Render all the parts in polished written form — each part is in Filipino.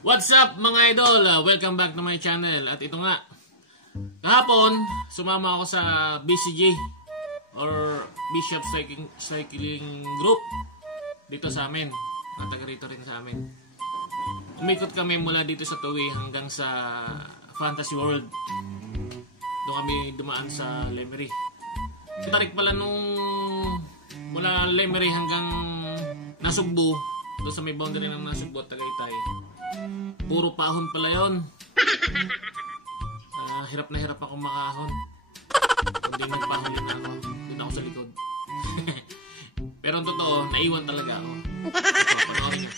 What's up mga idol? Welcome back to my channel. At ito nga, kahapon sumama ako sa BCG or Bishop Cycling Group dito sa amin. Nataga rito rin sa amin. Umikot kami mula dito sa Tuwi hanggang sa Fantasy World. Doon kami dumaan sa Lemery. So tarik pala nung mula Lemery hanggang Nasugbu, doon sa may boundary ng Nasugbu at Tagaytay. Puro paahon pala yun. Hirap na hirap akong makahon. Hindi nagpahon din ako. Doon ako sa likod. Pero ang totoo, naiwan talaga ako. Ito, panoorin nyo.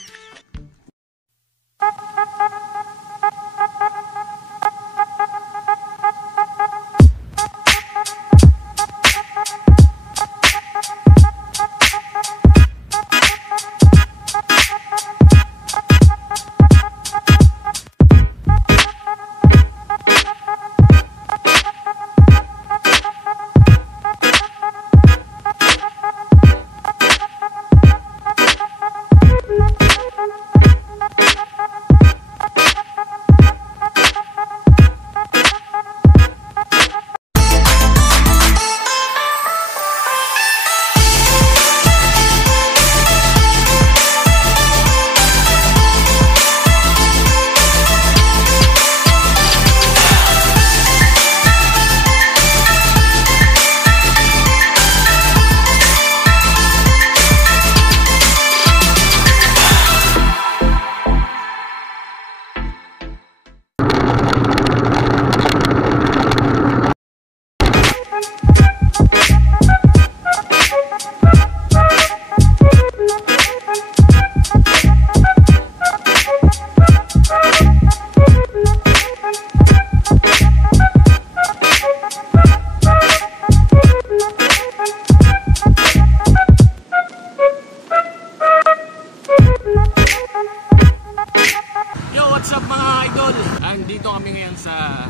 What's up mga idol? Andito kami ngayon sa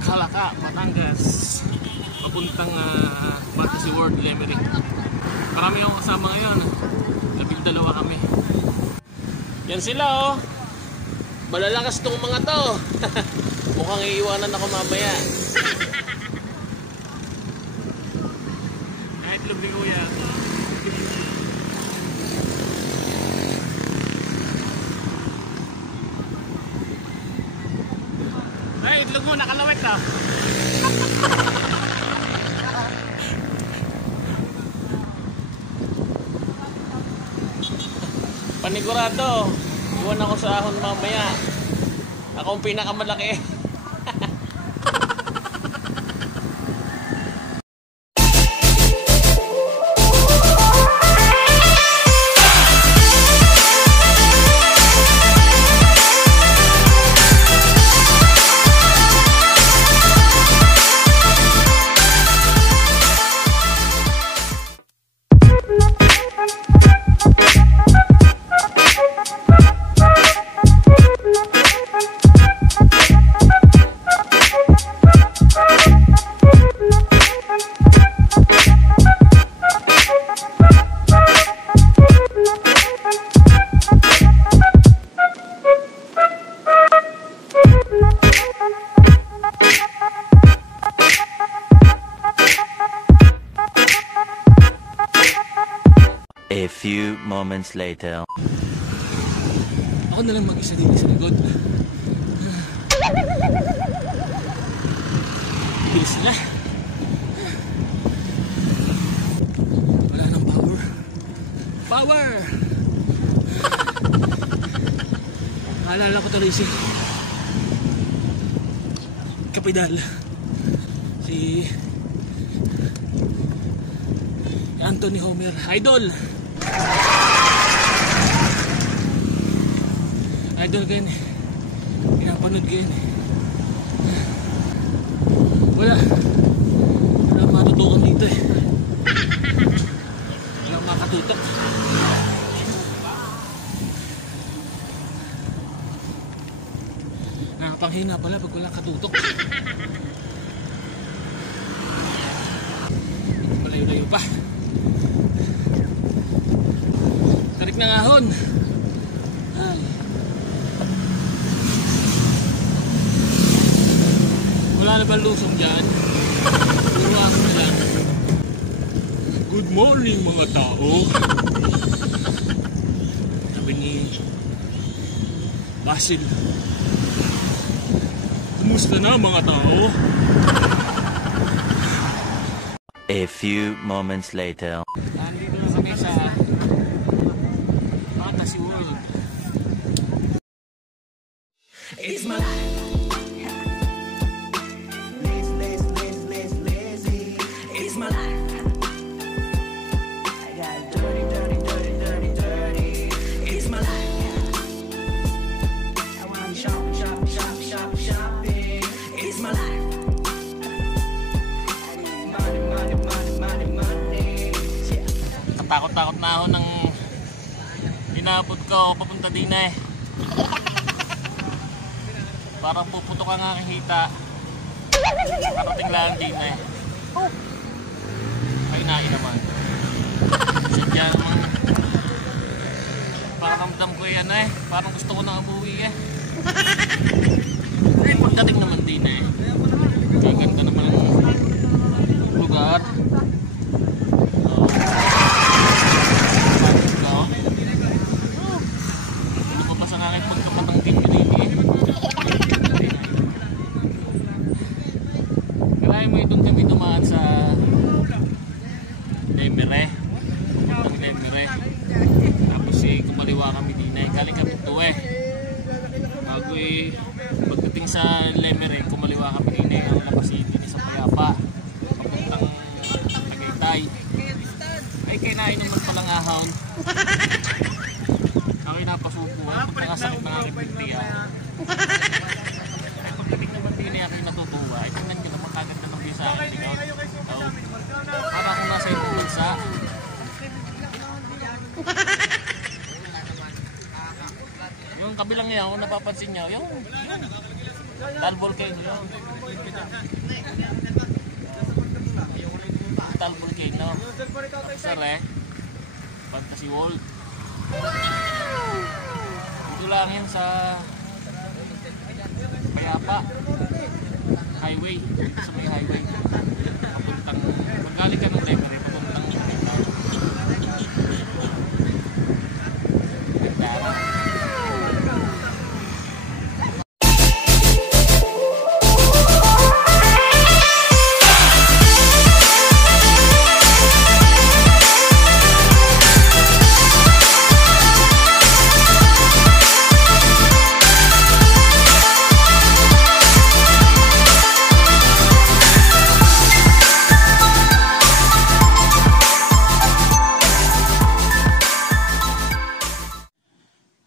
Calaca, Batangas, papuntang Fantasy World Lemery. Marami akong kasama ngayon. 12 kami. Yan sila oh. Malalakas tong mga to. Mukhang iiwanan ako mamaya. Kahit lubi kuya. Ay, itlog mo, nakalawit ah. Panigurado, iwan ako sa ahon mamaya. Ako ang pinakamalaki. A few moments later. Ako na lang mag-isa dito sa likod. Bilis na. Wala nang power. Power! Naalala ko tuloy si Kapidal. Si Anthony Homer. Idol! Idol kayo eh. Pinapanood kayo eh. Wala matutukan dito eh. Wala makatutok. Nakapanghina pala pag wala katutok. Malayo-layo pa. Tarik ng ahon. Ay. Wala ba lusong dyan? Puro ako na lang. Good morning mga tao. Sabi ni Basil. Kumusta na mga tao? A few moments later. Nandito na kami sa Fantasy World. It's my life. Lazy. It's my life. I got dirty. It's my life. I wanna shopping. It's my life. I need money. Yeah. Takot-takot na ako ng inabot ko papunta din eh. Parang puputok ang aking hita. Parating lang din eh. Kainain naman. Sadya naman. Parang ramdam ko yan eh. Parang gusto ko na umuwi eh. Pagdating naman din eh. Kaya ganda naman ang lugar. Lumabas ang aking pagkapatangkin ko din eh. Kaya mo itong kami dumaan sa Lemere. Papuntang Lemere. Tapos kumaliwa kami din eh. Galing kami ito eh. Bago pagdating sa Lemere, kumaliwa kami din eh. Ang labas din sa Payapa. Papuntang Tagaytay. Ay kainain naman palang ahon. Ako'y napasuko. Pagkakasakit ng aking binti ah. Ay pagdating naman din eh, ako'y natutuwa. Ay tingnan nyo naman kaganda ng view sa akin. Para akong nasa ibang bansa. Yung kabilang yan, kung napapansin nyo, yung Tal Volcano yun. Tal Volcano. Sare, Fantasy World. Dito lang yan sa Payapa Highway. Sa may highway. Papuntang, magaling ka ng Lemere, papuntang Tagaytay. Ganda.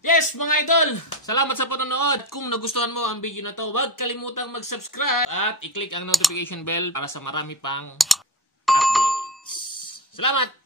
Yes mga idol, salamat sa panonood. Kung nagustuhan mo ang video na to, huwag kalimutang mag-subscribe at i-click ang notification bell para sa marami pang updates. Salamat!